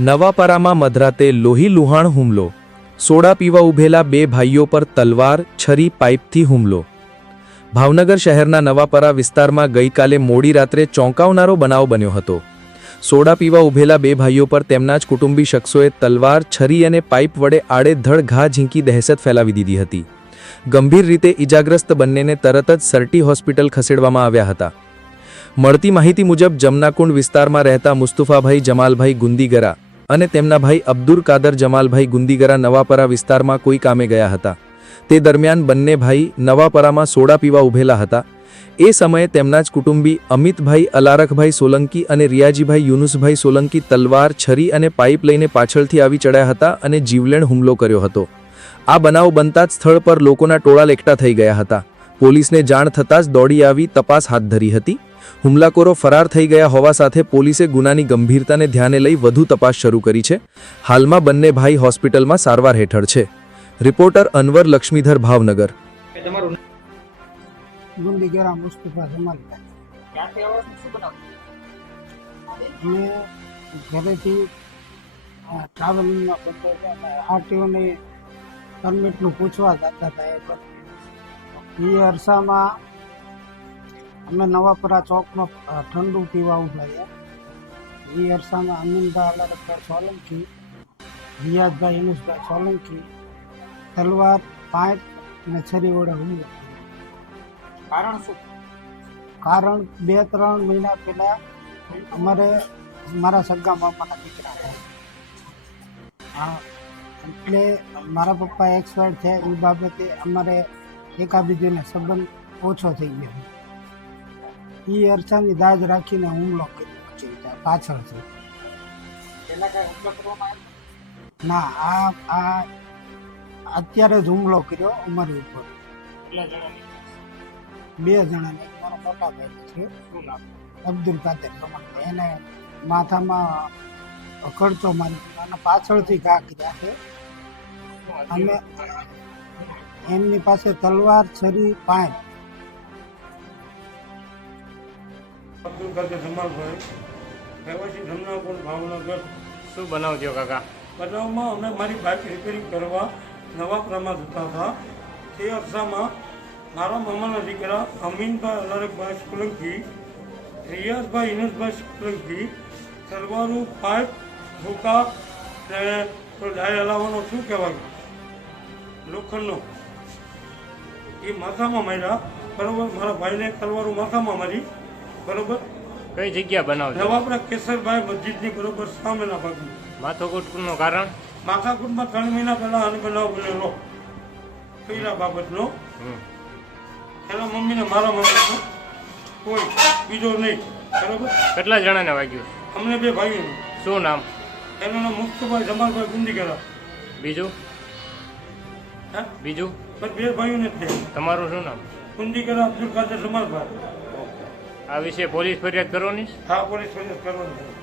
નવાપરામાં મધરાતે લોહી લુહાણ હુમલો. સોડા પીવા ઊભેલા બે ભાઈઓ પર તલવાર, છરી, પાઇપથી હુમલો. ભાવનગર શહેરના નવાપરા વિસ્તારમાં ગઈકાલે મોડી રાત્રે ચોંકાવનારો બનાવ બન્યો હતો. સોડા પીવા ઊભેલા બે ભાઈઓ પર તેમના જ કુટુંબી શખ્સોએ તલવાર, છરી અને પાઇપ વડે આડેધડ ઘા ઝીંકી દહેશત ફેલાવી દીધી હતી. ગંભીર રીતે ઇજાગ્રસ્ત બંનેને તરત જ સરટી હોસ્પિટલ ખસેડવામાં આવ્યા હતા. મળતી માહિતી મુજબ જમનાકુંડ વિસ્તારમાં રહેતા મુસ્તુફાભાઈ જમાલભાઈ ગુંદીગરા અને તેમના ભાઈ અબ્દુલ કાદર જમાલભાઈ ગુંદીગરા નવાપરા વિસ્તારમાં કોઈ કામે ગયા હતા. તે દરમિયાન બંને ભાઈ નવાપરામાં સોડા પીવા ઊભેલા હતા. એ સમયે તેમના જ કુટુંબી અમિતભાઈ, અલારખભાઈ સોલંકી અને રિયાજીભાઈ યુનુસભાઈ સોલંકી તલવાર, છરી અને પાઇપ લઈને પાછળથી આવી ચડ્યા હતા અને જીવલેણ હુમલો કર્યો હતો. આ બનાવ બનતા જ સ્થળ પર લોકોના ટોળા એકઠા થઈ ગયા હતા. પોલીસને જાણ થતાં જ દોડી આવી તપાસ હાથ ધરી હતી. હુમલાખોરો ફરાર થઈ ગયા હોવા સાથે પોલીસે ગુનાની ગંભીરતાને ધ્યાને લઈ વધુ તપાસ શરૂ કરી છે. હાલમાં બંને ભાઈ હોસ્પિટલમાં સારવાર હેઠળ છે. રિપોર્ટર અનવર લક્ષ્મીધર ભાવનગર. ઘરેથી ટ્રાવેલિંગમાં આરટીઓને પરમિટનું પૂછવા જતા હતા એ અરસામાં અમે નવાપરા ચોકમાં ઠંડુ પીવા ઊભા એ અરસામાં અમીનભાઈ અલારકભાઈ સોલંકી રિયાઝભાઈ યુનુસભાઈ સોલંકી તલવાર પાંચ અને છરી વડે હુમલો કારણ શું? કારણ બે ત્રણ મહિના પહેલા અમારે મારા સગા મામાના દીકરા હા એટલે મારા પપ્પા એક્સપાયર છે એ બાબતે અમારે એકાબીજાને સંબંધ ઓછો થઈ ગયો. એ અરસાની દાજ રાખીને હુમલો કર્યો છે. પાછળથી ના આ આ અત્યારે જ હુમલો કર્યો અમારી ઉપર. બે જણાને મારો મોટા ભાઈ છે. અબ્દુલ કાદર એને માથામાં અકડતો મારી અને પાછળથી ઘા કર્યા છે. અમે એમની પાસે તલવાર છરી પાંચ અબ્દુલ કાદર જમાલભાઈ રહેવાસી જમનાપુર ભાવનગર. શું બનાવ થયો કાકા? બનાવમાં અમે મારી બાઇક રિપેરિંગ કરવા નવાપરામાં જતા હતા. તે અરસામાં મારા મામાના દીકરા અમીનભાઈ અલારકભાઈ સોલંકી રિયાઝભાઈ ઇનસભાઈ સોલંકી તલવારું પાઇપ ભૂકા ને ડાય હલાવવાનો શું કહેવાય? લોખંડનો. એ માથામાં માર્યા. બરોબર મારા ભાઈને તલવારું માથામાં મારી. બરોબર? કઈ જગ્યા બનાવ થયો નવાપરા કેસરભાઈ મસ્જિદની બરોબર સામેના ભાગમાં. માથાકૂટનું કારણ? માથાકૂટમાં ત્રણ મહિના પહેલા આનો બનાવ બનેલો. કઈરા બાબતનો. એના મમ્મીને મારા મમ્મી કોઈ બીજો નહીં. બરોબર? કેટલા જણાને વાગ્યું? અમને બે ભાઈઓનું શું નામ? એનું નામ મુક્તભાઈ જમાલભાઈ ગુંદી ગયા બીજું? હે? બીજું? બે ભાઈઓને નથી તમારું શું નામ? કુંજી કરો અબ્દુલ કાદર જમાલભાઈ. આ વિશે પોલીસ ફરિયાદ કરવાની? હા પોલીસ ફરિયાદ કરવાની